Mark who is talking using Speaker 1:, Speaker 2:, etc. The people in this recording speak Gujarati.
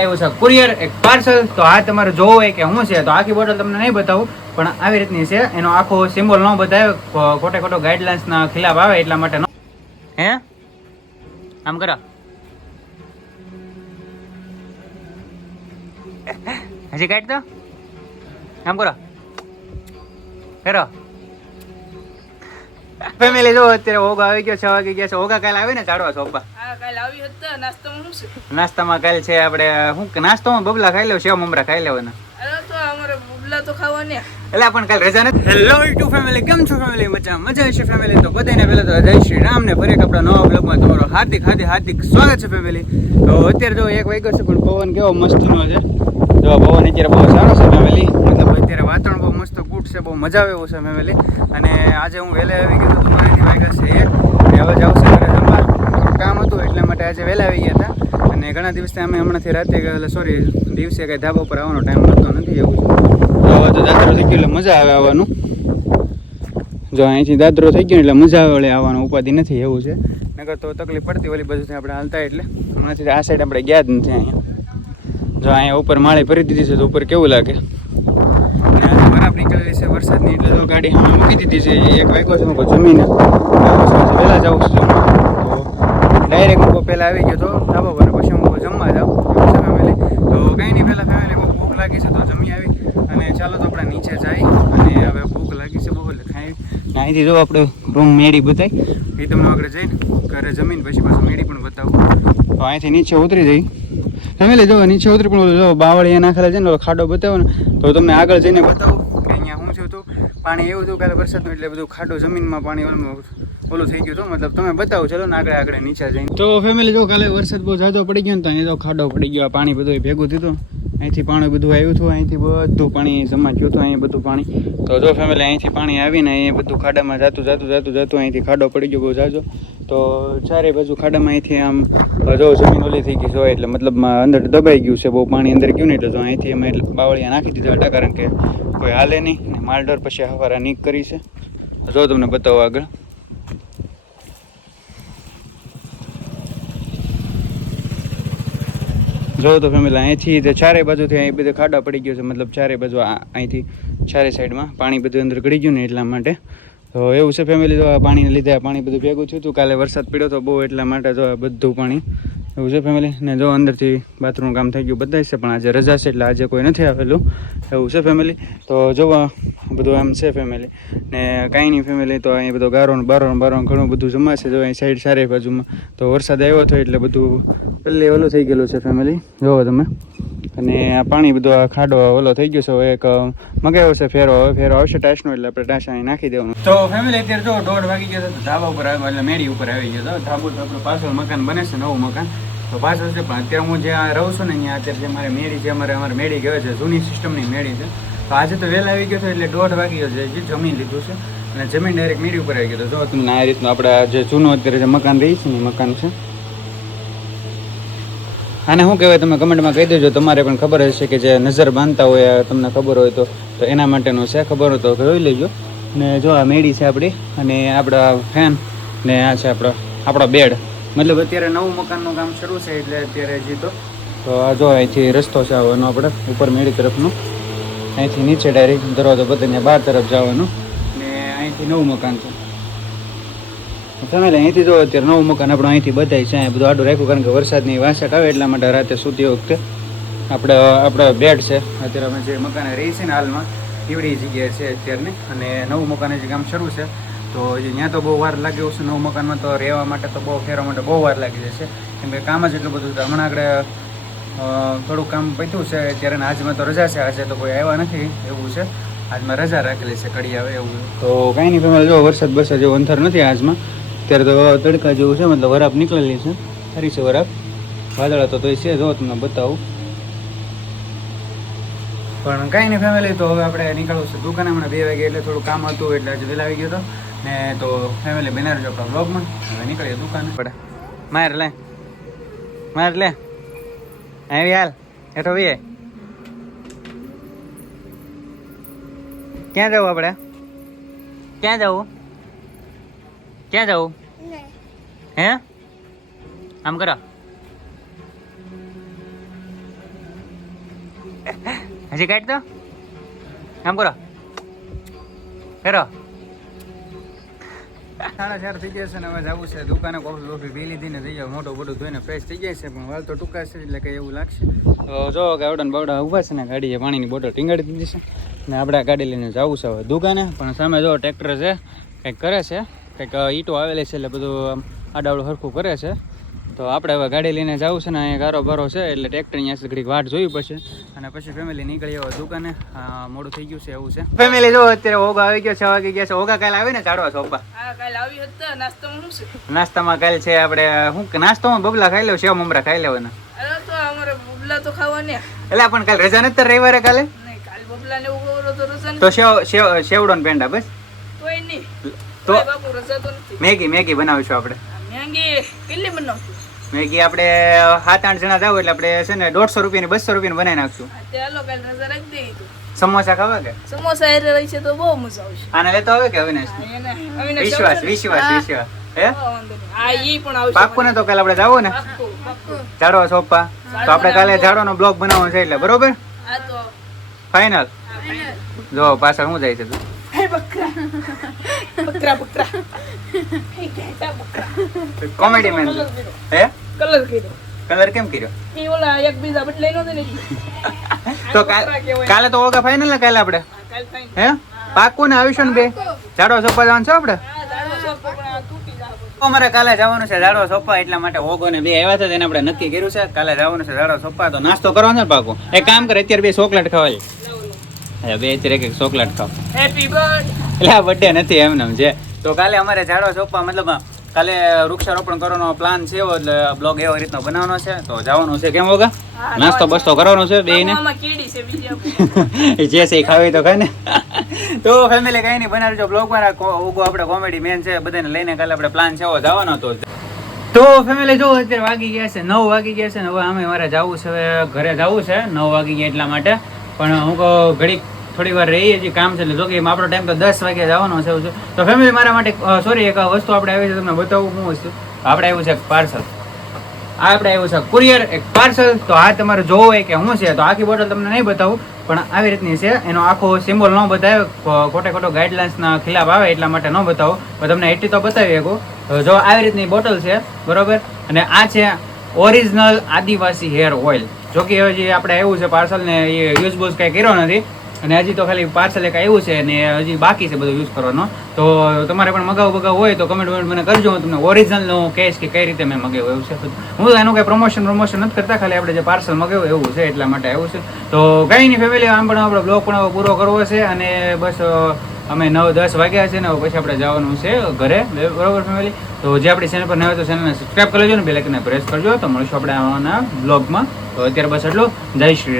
Speaker 1: આવ્યું છે. કુરિયર એક પાર્સલ તો આ તમારે જોવો હોય કે શું છે, તો આખી બોટલ તમને નહીં બતાવું, પણ આવી રીતની છે. એનો આખો સિમ્બોલ ન બતાવે ખોટે ખોટો ગાઈડલાઇન્સ ના ખિલાફ આવે એટલા માટે હે? આમ કરો. હજી કાઢ તો આમ કરો. કરો. ફેમિલી જો અત્યારે ઓગા આવી ગયો, છ વાગી ગયા છે. ઓગા કાલે આવે ને ચાડવા
Speaker 2: કાલ આવી હતા નાસ્તામાં શું છે?
Speaker 1: નાસ્તામાં કાલ છે આપણે હું નાસ્તામાં બબલા ખાઈ લેવું સેવ મમરા ખાઈ લેવાના.
Speaker 2: અરે તો અમારે બબલા તો ખાવા
Speaker 1: એટલે પણ કાલ રજા નથી. હેલો ટુ ફેમિલી કેમ છો ફેમિલી મજા મજા છે ફેમિલી તો બધાને પહેલા તો જય શ્રી રામ ને ફરી આપણા નવા બ્લોગમાં તમારો હાર્દિક હાર્દિક હાર્દિક સ્વાગત છે ફેમિલી તો અત્યારે જો એક વાગ્યો છે પણ પવન કેવો મસ્તનો છે. જો પવન અત્યારે બહુ સારો છે ફેમિલી મતલબ અત્યારે વાતાવરણ બહુ મસ્ત ગુડ છે બહુ મજા આવે એવું છે ફેમિલી અને આજે હું વહેલે આવી ગયો તો વાગ્યા છે હવે જાઉં છે ઘરે જમવા. કામ હતું એટલા માટે આજે વહેલા આવી ગયા હતા. અને ઘણા દિવસથી અમે હમણાંથી રાતે એટલે સોરી દિવસે કંઈ ધાબા પર આવવાનો ટાઈમ મળતો નથી એવું. તો હવે દાદરો થઈ ગયો એટલે મજા આવે આવવાનું. જો અહીંથી દાદરો થઈ ગયો એટલે મજા આવે વળી આવવાનું નથી એવું છે. નકર તો તકલીફ પડતી ઓલી બાજુથી આપણે હાલતા એટલે. હમણાંથી આ સાઈડ આપણે ગયા નથી અહીંયા. જો અહીંયા ઉપર માળે ભરી દીધી છે તો ઉપર કેવું લાગે? બરાબર નીકળેલી છે વરસાદની, એટલે તો ગાડી મૂકી દીધી છે. એક વાગ્યો છે જમીને. વહેલા જાઉં છું. ડાયરેક્ટ હું પહેલાં આવી ગયો તો, ધાબા પર, પછી હું જમવા જાઉં. એવું ફેમિલી તો કંઈ નહીં, પહેલાં ફેમિલી બહુ ભૂખ લાગી છે તો જમી આવી. અને ચાલો તો આપણે નીચે જઈ અને હવે ભૂખ લાગી છે બહુ, એટલે ખાઈ અહીંથી જો આપણે રૂમ મેળી બતાવી એ તમને આગળ જઈને ઘરે જમીન પછી પાછું મેળી પણ બતાવું. તો અહીંથી નીચે ઉતરી જઈ ફેમિલી જો નીચે ઉતરી પણ જો જો બાવળિયા નાખેલા છે ને ખાડો બતાવો ને તો તમને આગળ જઈને બતાવું કે અહીંયા શું થયું હતું પાણી એવું હતું કાલે વરસાદનું, એટલે બધું ખાડો જમીનમાં પાણી ઓલું ઓલું થઈ ગયું હતું મતલબ તમે બતાવો, ચલો ને આગળ આગળ નીચે જઈને. તો ફેમિલી જો કાલે વરસાદ બહુ જાજો પડી ગયો ને તો અહીંયા તો ખાડો પડી ગયો પાણી બધું ભેગું થયું અહીંથી પાણી બધું આવ્યું હતું, અહીંથી બધું પાણી જમા થયું હતું, અહીંયા બધું પાણી. તો જો ફેમિલી અહીંથી પાણી આવીને અહીંયા બધું ખાડામાં જાતું જાતું જાતું જાતું, અહીંથી ખાડો પડી ગયો બહુ જાજો. તો ચારે બાજુ ખાડામાં અહીંથી આમ જો જમીન ઓલી થઈ ગઈ હોય એટલે મતલબમાં અંદર દબાઈ ગયું છે બહુ પાણી અંદર ગયું ને એટલે જો અહીંથી અમે બાવળિયા નાખી દીધા હતા, કારણ કે કોઈ હાલે નહીં. ને માલડર પછી હવારા નીક કરી છે. જો તમને બતાવો આગળ. જો તો ફેમિલી અહીંથી ચારે બાજુથી અહીં બધે ખાડા પડી ગયો છે, મતલબ ચારે બાજુ અહીંથી ચારે સાઈડમાં પાણી બધું અંદર ગળી ગયું ને એટલા માટે તો એવું છે ફેમિલી તો આ પાણીને લીધે પાણી બધું ભેગું થયું હતું. કાલે વરસાદ પડ્યો તો બહુ એટલા માટે જો આ બધું પાણી. એવું છે ફેમિલી ને જો અંદરથી બાથરૂમ કામ થઈ ગયું બધા છે, પણ આજે રજા છે એટલે આજે કોઈ નથી આવેલું. એવું છે ફેમિલી તો જો બધું આમ છે ફેમિલી ને કાંઈ નહીં ફેમિલી તો અહીં બધો ગારો બારો બારો ઘણું બધું જમાશે જો અહીં સાઈડ સારી બાજુમાં તો વરસાદ આવ્યો હતો એટલે બધું પહેલે ઓલું થઈ ગયેલું છે ફેમિલી જોવો તમે. અને આ પાણી બધો આ ખાડો ઓલો થઈ ગયો છે એક મગાવ્યો છે ફેરો, હવે ફેરો આવશે ટાશનો એટલે આપણે ટાસ અહીં નાખી દેવાનું. તો ફેમિલી અત્યારે જો દોઢ વાગી ગયો તો ધાબા ઉપર આવ્યો, એટલે મેળી ઉપર આવી ગયો તો ધાબુ તો આપણું પાછળ મકાન બને છે, નવું મકાન. તો પાછળ છે, પણ અત્યારે હું જ્યાં રહું છું ને અહીંયા અત્યારે જે મારે મેળી છે, અમારે અમારે મેળી ગયો છે, જૂની સિસ્ટમની મેળી છે. તો આજે તો વહેલા આવી ગયો છે, એટલે દોઢ વાગી ગયો છે જમીન લીધું છે. અને જમીન ડાયરેક્ટ મેળી ઉપર આવી ગયો તો જો તમને આ રીતનું આપણે જે જૂનું અત્યારે જે મકાન રહી છે ને મકાન છે. આને શું કહેવાય તમે કમેન્ટમાં કહી દેજો. તમારે પણ ખબર હશે કે જે નજર બાંધતા હોય તમને ખબર હોય તો. તો એના માટેનું છે ખબર હોય તો જોઈ લેજો. ને જો આ મેળી છે આપણી અને આપણા ફેન ને આ છે આપણો આપણો બેડ. મતલબ અત્યારે નવું મકાનનું કામ શરૂ છે એટલે અત્યારે હજી તો. તો આ જો અહીંથી રસ્તો છે આવવાનો આપણે, ઉપર મેળી તરફનું. અહીંથી નીચે ડાયરેક્ટ દરવાજો બધાને બહાર તરફ જવાનું. ને અહીંથી નવું મકાન છે. ફેમિલી અહીંથી જો અત્યારે નવું મકાન આપણે અહીંથી બધાય છે બધું આડું રાખ્યું, કારણ કે વરસાદની વાસટ આવે એટલા માટે રાતે સૂતી વખતે આપણે આપણે બેડ છે. અત્યારે અમે જે મકાને રહી છે ને હાલમાં એવડી જગ્યાએ છે અત્યારની, અને નવું મકાન જે કામ શરૂ છે. તો ત્યાં તો બહુ વાર લાગે છે, નવું મકાનમાં તો રહેવા માટે તો બહુ, ફેરવા માટે બહુ વાર લાગી જશે કેમ કે કામ જ એટલું બધું હમણાં આગળ થોડું કામ પત્યું છે ત્યારે ને આજમાં તો રજા છે. આજે તો કોઈ આવ્યા નથી, એવું છે. આજમાં રજા રાખેલી છે, કડી આવે એવું. તો કાંઈ નહીં ફેમિલી જો વરસાદ બરસાદ જેવો અંતર નથી આજમાં. અત્યારે તો તડકા જેવું છે મતલબ વરાપ નીકળેલી છે. સારી છે વરાપ. વાદળા તો તોય છે જો તમને બતાવું. પણ કાંઈ નહીં ફેમિલી તો હવે આપણે નીકળવું છે દુકાને. હમણાં બે વાગે એટલે થોડું કામ હતું એટલે આજે વહેલા આવી ગયો હતો. ને તો ફેમિલી બેનાર જો આપણા બ્લોગમાં હવે નીકળીએ દુકાને. પડે. માર લે. માર લે. આવી હાલ. હેઠો ભાઈ ક્યાં જવું આપણે? ક્યાં જવું? ક્યાં જવું? હે? આમ કરો. હજી કાઢ દો. આમ કરો. કરો સાડા ચાર થઈ જશે ને હવે જવું છે દુકાને કોફી કોફી પી લીધી ને થઈ જાય મોટો મોટું ધોઈને ફ્રેશ થઈ જાય છે, પણ વાલ તો ટૂંકા છે, એટલે કંઈ એવું લાગશે. તો જો ગાવડા ને બાવડા ઊભા છે ને, ગાડીએ પાણીની બોટલ ટીંગાડી દીધી છે. ને આપણે ગાડી લઈને જવું છે હવે દુકાને, પણ સામે જો ટ્રેક્ટર છે, કંઈક કરે છે, કંઈક ઈંટો આવેલી છે, એટલે બધું આડાવડું સરખું કરે છે. તો આપણે હવે ગાડી લઈને જવું છે ને અહીંયા ગારો બારો છે એટલે ટ્રેક્ટર અહીંયા ઘડીક વાટ જોવી પડશે. અને પછી ફેમિલી નીકળી હવે દુકાને. મોડું થઈ ગયું છે એવું છે. ફેમિલી જો અત્યારે ઓગા આવી ગયો છે વાગી ગયા છે. ઓગા કાલે આવી ને ચાડવા સોપા
Speaker 2: હા કાલે આવી હતા નાસ્તામાં
Speaker 1: કાલે છે આપણે શું કે નાસ્તામાં બબલા ખાઈ લેવું સેવ મમરા ખાઈ લેવાના.
Speaker 2: તો અમારે બબલા તો ખાવા ને
Speaker 1: એટલે પણ કાલે રજા નથી રવિવારે કાલે?
Speaker 2: તો રજા
Speaker 1: તો સેવ સેવ સેવડો ને પેંડા બસ? તો
Speaker 2: તોય બાપુ રજા તો નથી.
Speaker 1: મેગી મેગી બનાવીશું આપણે.
Speaker 2: મેંગી કેટલી બનાવશું?
Speaker 1: મેગી આપણે સાત આઠ જણા જાવ એટલે આપણે છે ને દોઢસો રૂપિયાની બસો રૂપિયાની બનાવી નાખશું.
Speaker 2: ચાલો કાલ રજા રાખી દઈએ
Speaker 1: સમોસા ખાવા કે?
Speaker 2: સમોસા હારે રહી છે તો બહુ મજા આવશે.
Speaker 1: આને લેતો આવે કે અવિનાશ
Speaker 2: હા,
Speaker 1: વિશ્વાસ વિશ્વાસ વિશ્વાસ. હે?
Speaker 2: હા. હા ઈ પણ આવશે
Speaker 1: પાક્કું ને તો કાલે આપણે જાવું ને. ઝાડવા સોપા તો આપણે કાલે ઝાડવાનો બ્લોગ બનાવવાનો છે એટલે બરોબર?
Speaker 2: હા તો.
Speaker 1: ફાઇનલ જો પાછળ શું જાય છે તું.
Speaker 2: હે બકરા બકરા હે ઘેટા બકરા
Speaker 1: કોમેડી મેન હે?
Speaker 2: કલર કર્યો.
Speaker 1: કલર કેમ કર્યો?
Speaker 2: ઈ ઓલા એકબીજા બદલાઈ નહોતી ને એટલે.
Speaker 1: તો કાલ- તો ઓગા ફાઈનલ ને કાલે આપણે?
Speaker 2: હા, કાલ final.
Speaker 1: હે? પાકું ને આવીશું ને બે? જાડો સોપા જવાનું છે આપણે. અમારે કાલે જવાનું છે ઝાડો સોપા એટલા માટે ઓગો ને બે આવ્યા છે તેને આપણે નક્કી કર્યું છે. કાલે જવાનું છે ઝાડો સોપા તો નાસ્તો કરવાનો છે પાકો એક કામ કરે અત્યારે બે ચોકલેટ ખવાય. બે અત્યારે એક ચોકલેટ ખાવ.
Speaker 2: Happy birthday.
Speaker 1: એટલે આ બર્થડે નથી એમ એમ છે. તો કાલે અમારે ઝાડવા ચોપવા મતલબ કાલે વૃક્ષારોપણ કરવાનો પ્લાન છે એટલે બ્લોગ એવો રીતનો બનાવવાનો છે. તો જવાનું છે કેમ હોગા નાસ્તો બસ્તો કરવાનો છે બે ને?
Speaker 2: છે
Speaker 1: જે છે ખાવી તો ખાય ને. તો ફેમિલી કઈ નહીં બનાવજો બ્લોગ મારા ઉગો આપણે કોમેડી મેન છે બધાને લઈને કાલે આપણે પ્લાન છે જવાનો તો. તો ફેમિલી જો અત્યારે વાગી ગયા છે નવ વાગી ગયા છે ને હવે અમે મારે જવું છે હવે ઘરે જવું છે નવ વાગી ગયા એટલા માટે. પણ હું કહું, ઘડીક થોડી વાર રહીએ છીએ, કામ છે એટલે જો કે આપણો ટાઈમ તો દસ વાગે જવાનો છે તો ફેમિલી મારા માટે સોરી એક વસ્તુ આપણે આવી છે તમને બતાવું હું વસ્તુ. આપણે આવ્યું છે પાર્સલ આ આપણે આવ્યું છે કુરિયર એક પાર્સલ તો આ તમારે જોવો હોય કે શું છે, તો આખી બોટલ તમને નહીં બતાવું, પણ આવી રીતની છે. એનો આખો સિમ્બોલ ન બતાવે ખોટે ખોટો ગાઈડલાઇન્સના ખિલાફ આવે એટલા માટે ન બતાવો. પણ તમને એટલી તો બતાવી શકું. જો આવી રીતની બોટલ છે, બરોબર? અને આ છે ઓરિજિનલ આદિવાસી હેર ઓઇલ જો કે હજી આપણે આવ્યું છે પાર્સલ ને એ યુઝ બુઝ કંઈ કર્યો નથી. અને હજી તો ખાલી પાર્સલ એક આવ્યું છે ને હજી બાકી છે બધું યુઝ કરવાનો. તો તમારે પણ મગાવ બગાવ હોય તો કમેન્ટ વમેન્ટ મને કરજો. હું તમને ઓરિજિનલ હું કહીશ કે કઈ રીતે મેં મગાવ્યું એવું છે. હું એનું કંઈ પ્રમોશન પ્રમોશન નથી કરતા, ખાલી આપણે જે પાર્સલ મગાવ્યું એવું છે એટલા માટે આવ્યું છે. તો કંઈ નહીં ફેમિલી આમ પણ આપણો બ્લોગ પણ પૂરો કરવો છે અને બસ અમે નવ દસ વાગ્યા છે ને પછી આપણે જવાનું છે ઘરે. બરોબર ફેમિલી તો જે આપણી ચેનલ પર ન તો ચેનલને સબસ્ક્રાઈબ કરી લેજો ને બેલેકને પ્રેસ કરજો. તો મળીશું આપણે આવવાના બ્લોગમાં અત્યારે બસ એટલું જય શ્રી.